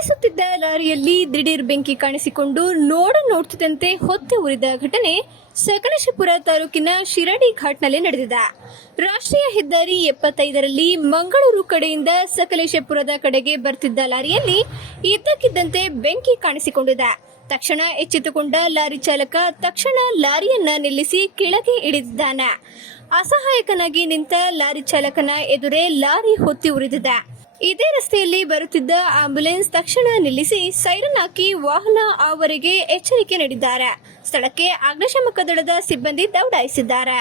ಚಲಿಸುತ್ತಿದ್ದ ಲಾರಿಯಲ್ಲಿ ದಿಢೀರ್ ಬೆಂಕಿ ಕಾಣಿಸಿಕೊಂಡು ನೋಡುತ್ತಿದ್ದಂತೆ ಹೊತ್ತಿ ಉರಿದ ಘಟನೆ ಸಕಲೇಶಪುರ ತಾಲೂಕಿನ ಶಿರಾಡಿ ಘಾಟ್ನಲ್ಲಿ ನಡೆದಿದೆ. ರಾಷ್ಟ್ರೀಯ ಹೆದ್ದಾರಿ 75ರಲ್ಲಿ ಮಂಗಳೂರು ಕಡೆಯಿಂದ ಸಕಲೇಶಪುರದ ಕಡೆಗೆ ಬರ್ತಿದ್ದ ಲಾರಿಯಲ್ಲಿ ಇದ್ದಕ್ಕಿದ್ದಂತೆ ಬೆಂಕಿ ಕಾಣಿಸಿಕೊಂಡಿದೆ. ತಕ್ಷಣ ಎಚ್ಚೆತ್ತುಕೊಂಡ ಲಾರಿ ಚಾಲಕ ತಕ್ಷಣ ಲಾರಿಯನ್ನ ನಿಲ್ಲಿಸಿ ಕೆಳಗೆ ಇಳಿದಿದ್ದಾನೆ. ಅಸಹಾಯಕನಾಗಿ ನಿಂತ ಲಾರಿ ಚಾಲಕನ ಎದುರೇ ಲಾರಿ ಹೊತ್ತಿ ಉರಿದಿದೆ. ಇದೇ ರಸ್ತೆಯಲ್ಲಿ ಬರುತ್ತಿದ್ದ ಆಂಬ್ಯುಲೆನ್ಸ್ ತಕ್ಷಣ ನಿಲ್ಲಿಸಿ ಸೈರನ್ ಹಾಕಿ ವಾಹನ ಆವರೆಗೆ ಎಚ್ಚರಿಕೆ ನೀಡಿದ್ದಾರೆ. ಸ್ಥಳಕ್ಕೆ ಅಗ್ನಿಶಾಮಕ ದಳದ ಸಿಬ್ಬಂದಿ ದೌಡಾಯಿಸಿದ್ದಾರೆ.